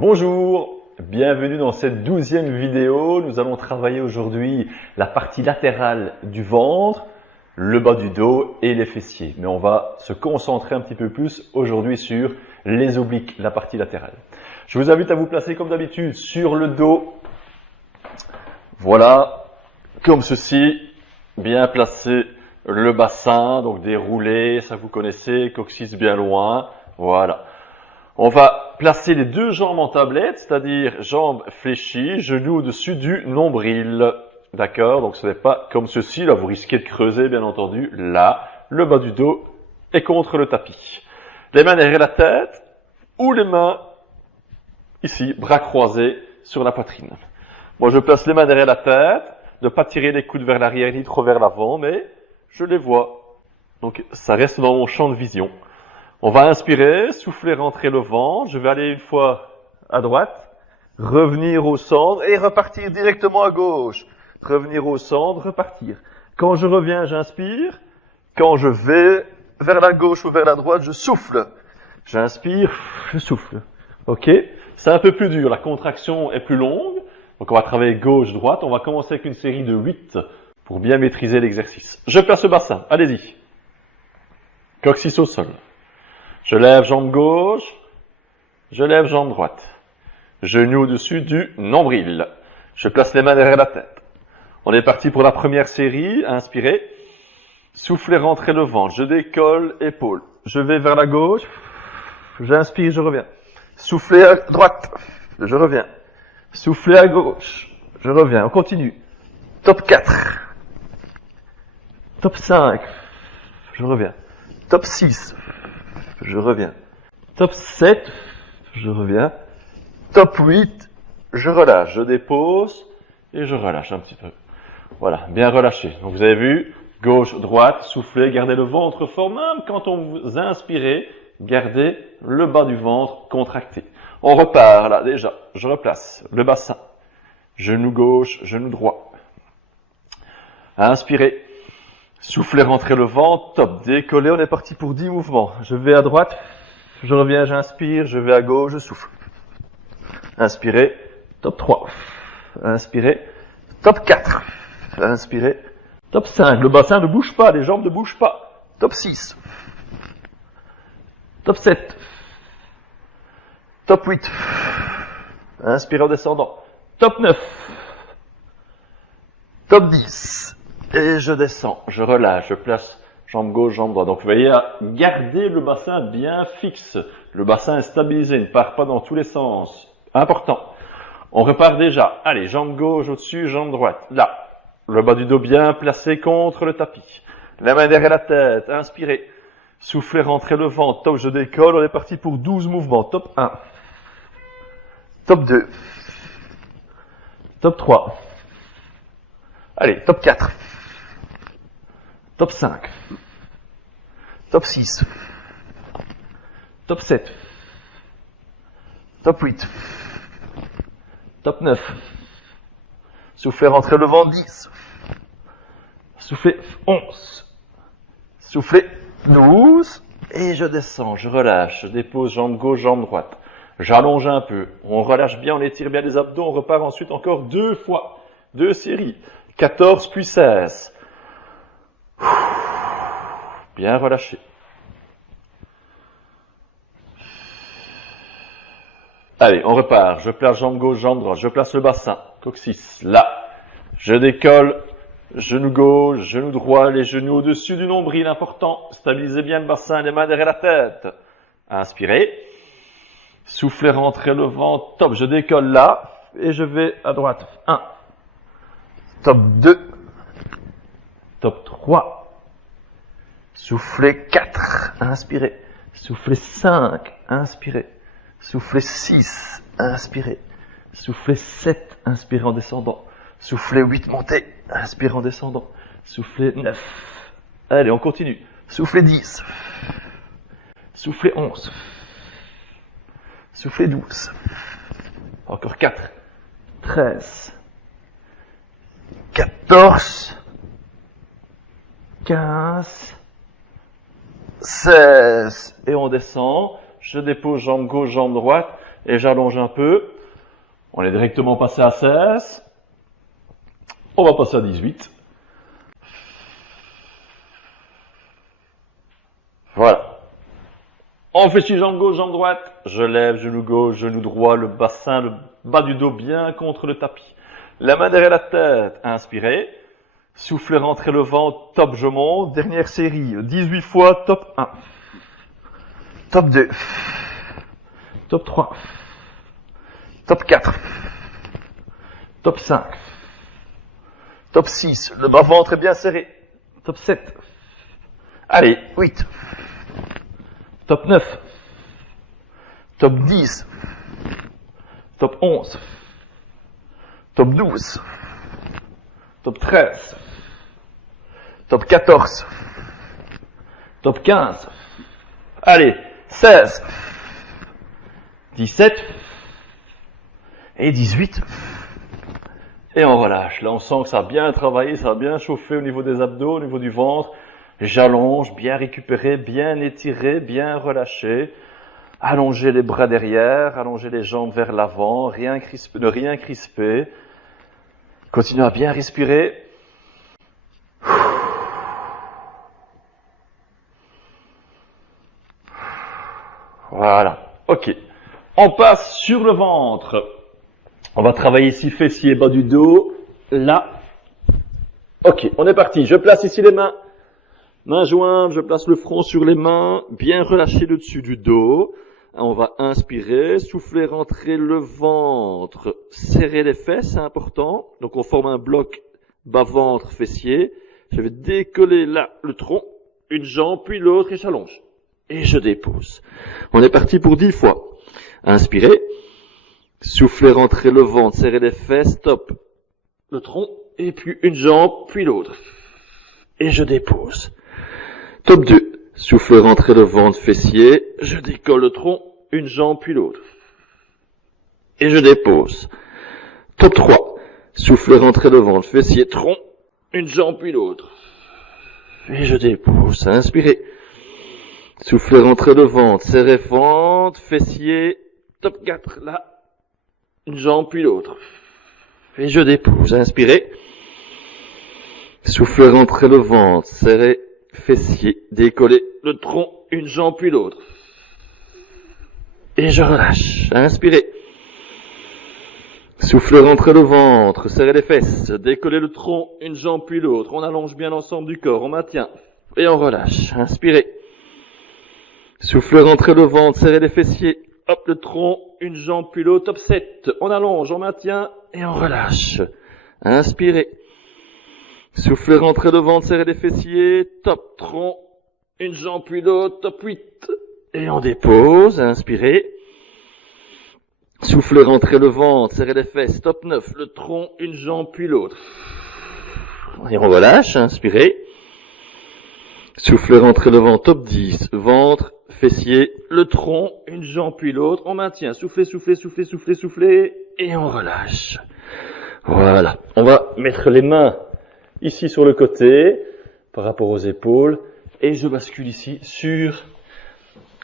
Bonjour, bienvenue dans cette 12e vidéo. Nous allons travailler aujourd'hui la partie latérale du ventre, le bas du dos et les fessiers. Mais on va se concentrer un petit peu plus aujourd'hui sur les obliques, la partie latérale. Je vous invite à vous placer comme d'habitude sur le dos. Voilà, comme ceci, bien placé le bassin, donc déroulé, ça vous connaissez, coccyx bien loin, voilà. On va placer les deux jambes en tablette, c'est-à-dire jambes fléchies, genoux au-dessus du nombril. D'accord? Donc ce n'est pas comme ceci, là vous risquez de creuser bien entendu. Là, le bas du dos est contre le tapis. Les mains derrière la tête ou les mains ici, bras croisés sur la poitrine. Moi je place les mains derrière la tête, ne pas tirer les coudes vers l'arrière ni trop vers l'avant, mais je les vois. Donc ça reste dans mon champ de vision. On va inspirer, souffler, rentrer le ventre. Je vais aller une fois à droite, revenir au centre et repartir directement à gauche. Revenir au centre, repartir. Quand je reviens, j'inspire. Quand je vais vers la gauche ou vers la droite, je souffle. J'inspire, je souffle. Ok? C'est un peu plus dur. La contraction est plus longue. Donc on va travailler gauche-droite. On va commencer avec une série de 8 pour bien maîtriser l'exercice. Je place le bassin. Allez-y. Coccyx au sol. Je lève jambe gauche, je lève jambe droite. Genou au-dessus du nombril. Je place les mains derrière la tête. On est parti pour la première série. Inspirez. Soufflez, rentrez le ventre. Je décolle, épaule. Je vais vers la gauche. J'inspire, je reviens. Soufflez à droite. Je reviens. Soufflez à gauche. Je reviens. On continue. Top 4. Top 5. Je reviens. Top 6. Je reviens. Top 7, je reviens. Top 8, je relâche. Je dépose et je relâche un petit peu. Voilà, bien relâché. Donc vous avez vu, gauche, droite, soufflez, gardez le ventre fort. Même quand on vous inspirez, gardez le bas du ventre contracté. On repart là déjà. Je replace le bassin. Genou gauche, genou droit. Inspirez. Soufflez, rentrez le ventre, top, décollez, on est parti pour 10 mouvements. Je vais à droite, je reviens, j'inspire, je vais à gauche, je souffle. Inspirez, top 3. Inspirez, top 4. Inspirez, top 5. Le bassin ne bouge pas, les jambes ne bougent pas. Top 6. Top 7. Top 8. Inspirez en descendant. Top 9. Top 10. Et je descends, je relâche, je place jambe gauche, jambe droite. Donc vous voyez, gardez le bassin bien fixe. Le bassin est stabilisé, ne part pas dans tous les sens. Important. On repart déjà. Allez, jambe gauche au-dessus, jambe droite. Là, le bas du dos bien placé contre le tapis. La main derrière la tête, inspirez. Soufflez, rentrez le ventre. Top, je décolle. On est parti pour 12 mouvements. Top 1. Top 2. Top 3. Allez, top 4. Top 5. Top 6. Top 7. Top 8. Top 9. Soufflez, rentrez le ventre, 10. Soufflez, 11. Soufflez, 12. Et je descends, je relâche, je dépose jambe gauche, jambe droite. J'allonge un peu. On relâche bien, on étire bien les abdos. On repart ensuite encore 2 fois. 2 séries. 14 puis 16. Bien relâché. Allez, on repart. Je place jambe gauche, jambe droite. Je place le bassin. Coccyx, là. Je décolle. Genou gauche, genou droit, les genoux au-dessus du nombril. Important. Stabilisez bien le bassin, les mains derrière la tête. Inspirez. Soufflez, rentrez le ventre. Top. Je décolle là. Et je vais à droite. 1. Top 2. Top 3. Soufflez 4, inspirez. Soufflez 5, inspirez. Soufflez 6, inspirez. Soufflez 7, inspirez en descendant. Soufflez 8, montez, inspirez en descendant. Soufflez 9. Allez, on continue. Soufflez 10. Soufflez 11. Soufflez 12. Encore 4. 13. 14. 15. 16, et on descend, je dépose jambe gauche, jambe droite, Et j'allonge un peu. On est directement passé à 16. On va passer à 18. Voilà. On fait 6 jambes gauche, jambe droite. Je lève, genou gauche, genou droit, le bassin, le bas du dos bien contre le tapis. La main derrière la tête. Inspirez. Soufflez, rentrez le ventre. Top, je monte. Dernière série. 18 fois. Top 1. Top 2. Top 3. Top 4. Top 5. Top 6. Le bas-ventre est bien serré. Top 7. Allez, 8. Top 9. Top 10. Top 11. Top 12. Top 13. Top 14. Top 15. Allez, 16. 17. Et 18. Et on relâche. Là, on sent que ça a bien travaillé, ça a bien chauffé au niveau des abdos, au niveau du ventre. J'allonge, bien récupéré, bien étiré, bien relâché. Allongez les bras derrière, allongez les jambes vers l'avant, ne rien crisper. Continuez à bien respirer. Voilà. Ok. On passe sur le ventre. On va travailler ici fessier, bas du dos. Là. Ok, on est parti. Je place ici les mains. Mains jointes, je place le front sur les mains, bien relâcher le dessus du dos. On va inspirer, souffler, rentrer le ventre, serrer les fesses, c'est important. Donc on forme un bloc bas-ventre, fessier. Je vais décoller là le tronc, une jambe, puis l'autre et j'allonge. Et je dépose. On est parti pour 10 fois. Inspirez, souffler, rentrer le ventre, serrer les fesses, top. Le tronc, et puis une jambe, puis l'autre. Et je dépose. Top 2. Souffle, rentrer le ventre, fessier. Je décolle le tronc, une jambe puis l'autre. Et je dépose. Top 3. Souffle, rentrer le ventre, fessier, tronc, une jambe puis l'autre. Et je dépose. Inspirez. Souffle, rentrer le ventre, serrez ventre, fessier. Top 4. Là. Une jambe puis l'autre. Et je dépose. Inspirez. Souffle, rentrer le ventre, serrez fessier, décoller le tronc, une jambe puis l'autre. Et je relâche. Inspirez. Soufflez, rentrez le ventre, serrez les fesses, décollez le tronc, une jambe puis l'autre. On allonge bien l'ensemble du corps, on maintient. Et on relâche. Inspirez. Soufflez, rentrez le ventre, serrez les fessiers. Hop, le tronc, une jambe puis l'autre. Top 7. On allonge, on maintient et on relâche. Inspirez. Soufflez, rentrez le ventre, serrez les fessiers. Top, tronc, une jambe puis l'autre. Top 8. Et on dépose. Inspirez. Soufflez, rentrez le ventre, serrez les fesses. Top 9. Le tronc, une jambe puis l'autre. Et on relâche. Inspirez. Soufflez, rentrez le ventre. Top 10. Ventre, fessier, le tronc, une jambe puis l'autre. On maintient. Soufflez, soufflez, soufflez, soufflez, soufflez. Et on relâche. Voilà. On va mettre les mains ici sur le côté, par rapport aux épaules. Et je bascule ici sur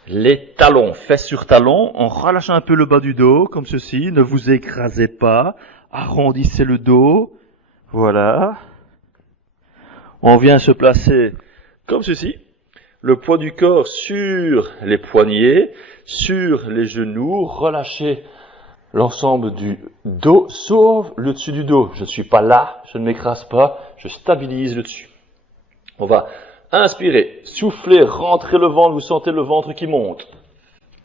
les talons, fesses sur talons. On relâche un peu le bas du dos, comme ceci. Ne vous écrasez pas. Arrondissez le dos. Voilà. On vient se placer comme ceci. Le poids du corps sur les poignets, sur les genoux. Relâchez l'ensemble du dos, sauf le dessus du dos. Je ne suis pas là, je ne m'écrase pas, je stabilise le dessus. On va inspirer, souffler, rentrer le ventre, vous sentez le ventre qui monte.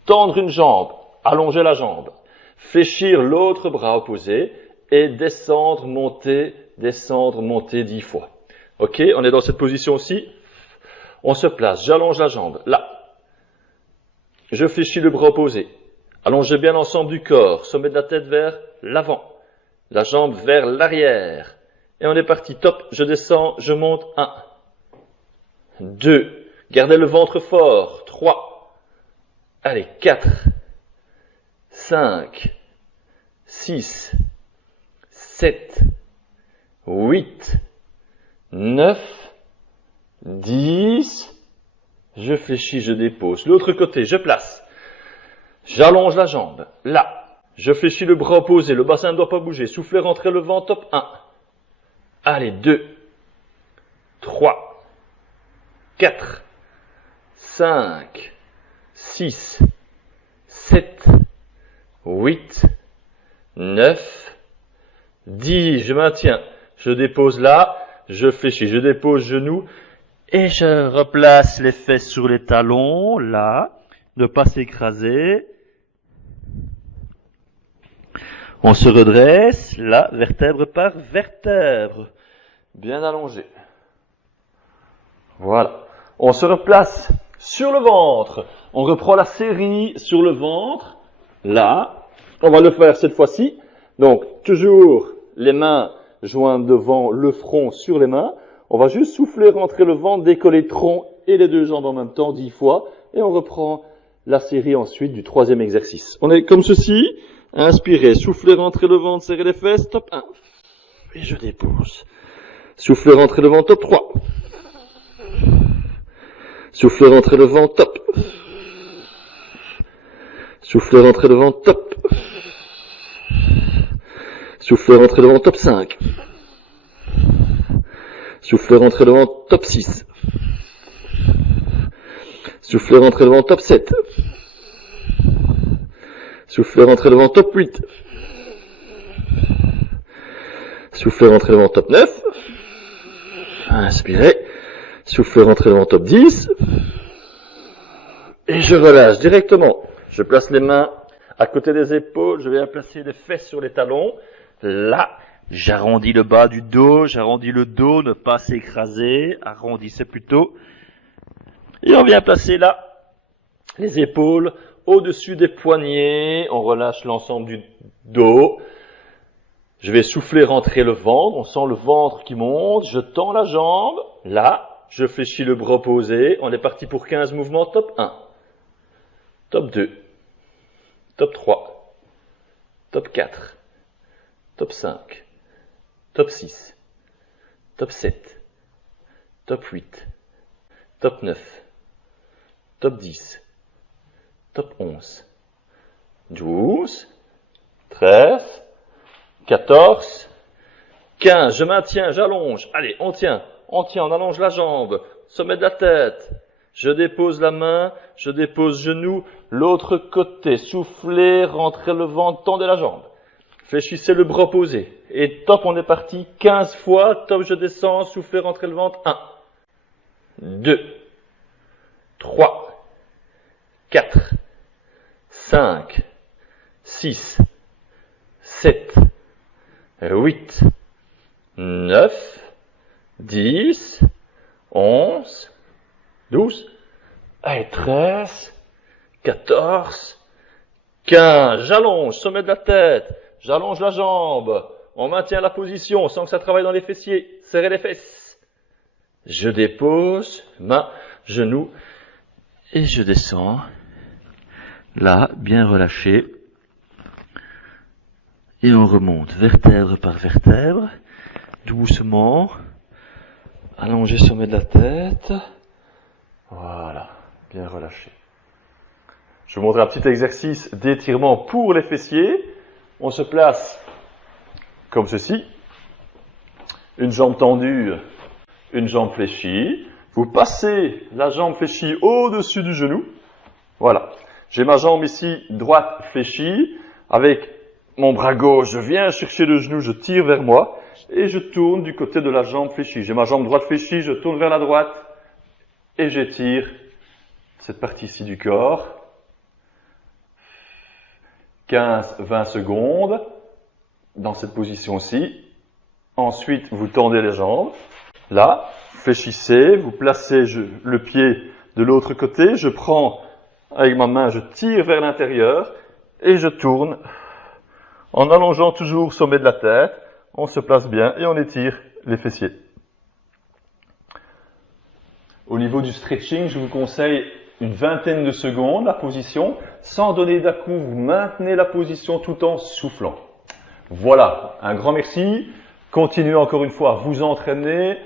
Tendre une jambe, allonger la jambe. Fléchir l'autre bras opposé et descendre, monter 10 fois. Ok, on est dans cette position aussi. On se place, j'allonge la jambe, là. Je fléchis le bras opposé. Allongez bien l'ensemble du corps, sommet de la tête vers l'avant, la jambe vers l'arrière. Et on est parti, top, je descends, je monte, 1, 2, gardez le ventre fort, 3, allez, 4, 5, 6, 7, 8, 9, 10, je fléchis, je dépose. L'autre côté, je place. J'allonge la jambe. Là. Je fléchis le bras opposé. Le bassin ne doit pas bouger. Soufflez, rentrez le vent. Top 1. Allez, 2, 3, 4, 5, 6, 7, 8, 9, 10. Je maintiens. Je dépose là. Je fléchis. Je dépose genou. Et je replace les fesses sur les talons. Là. Ne pas s'écraser. On se redresse, là, vertèbre par vertèbre. Bien allongé. Voilà. On se replace sur le ventre. On reprend la série sur le ventre. Là. On va le faire cette fois-ci. Donc, toujours les mains jointes devant le front sur les mains. On va juste souffler, rentrer le ventre, décoller le tronc et les deux jambes en même temps 10 fois. Et on reprend la série ensuite du troisième exercice. On est comme ceci. Inspirez, soufflez, rentrez le ventre, serrez les fesses, top 1. Et je dépose. Soufflez, rentrez le ventre, top 3. Soufflez, rentrez le ventre, top. Soufflez, rentrez le ventre, top. Soufflez, rentrez le ventre, top 5. Soufflez, rentrez le ventre, top 6. Soufflez, rentrez le ventre, top 7. Soufflez, rentrez le ventre, top 8. Soufflez, rentrez le ventre, top 9. Inspirez. Soufflez, rentrez le ventre, top 10. Et je relâche directement. Je place les mains à côté des épaules. Je viens placer les fesses sur les talons. Là, j'arrondis le bas du dos. J'arrondis le dos, ne pas s'écraser. Arrondissez plutôt. Et on vient placer là les épaules au-dessus des poignets, on relâche l'ensemble du dos. Je vais souffler, rentrer le ventre. On sent le ventre qui monte. Je tends la jambe. Là, je fléchis le bras opposé. On est parti pour 15 mouvements. Top 1. Top 2. Top 3. Top 4. Top 5. Top 6. Top 7. Top 8. Top 9. Top 10. Top 11, 12, 13, 14, 15. Je maintiens, j'allonge. Allez, on tient, on allonge la jambe. Sommet de la tête. Je dépose la main, je dépose genou. L'autre côté, soufflez, rentrez le ventre, tendez la jambe. Fléchissez le bras opposé. Et top, on est parti 15 fois. Top, je descends, soufflez, rentrez le ventre. 1, 2, 3, 4, 5, 6, 7, 8, 9, 10, 11, 12, allez, 13, 14, 15. J'allonge, sommet de la tête, j'allonge la jambe. On maintient la position sans que ça travaille dans les fessiers. Serrez les fesses. Je dépose, main, genou, et je descends. Là, bien relâché. Et on remonte vertèbre par vertèbre. Doucement. Allongé sommet de la tête. Voilà. Bien relâché. Je vous montre un petit exercice d'étirement pour les fessiers. On se place comme ceci. Une jambe tendue, une jambe fléchie. Vous passez la jambe fléchie au-dessus du genou. Voilà. J'ai ma jambe ici droite fléchie. Avec mon bras gauche, je viens chercher le genou, je tire vers moi. Et je tourne du côté de la jambe fléchie. J'ai ma jambe droite fléchie, je tourne vers la droite. Et j'étire cette partie ici du corps. 15-20 secondes. Dans cette position-ci. Ensuite, vous tendez les jambes. Là, fléchissez, vous placez le pied de l'autre côté. Je prends avec ma main, je tire vers l'intérieur et je tourne en allongeant toujours le sommet de la tête. On se place bien et on étire les fessiers. Au niveau du stretching, je vous conseille une vingtaine de secondes, la position. Sans donner d'à-coup, vous maintenez la position tout en soufflant. Voilà, un grand merci. Continuez encore une fois à vous entraîner.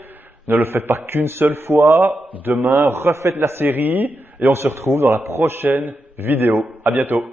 Ne le faites pas qu'une seule fois. Demain, refaites la série et on se retrouve dans la prochaine vidéo. À bientôt.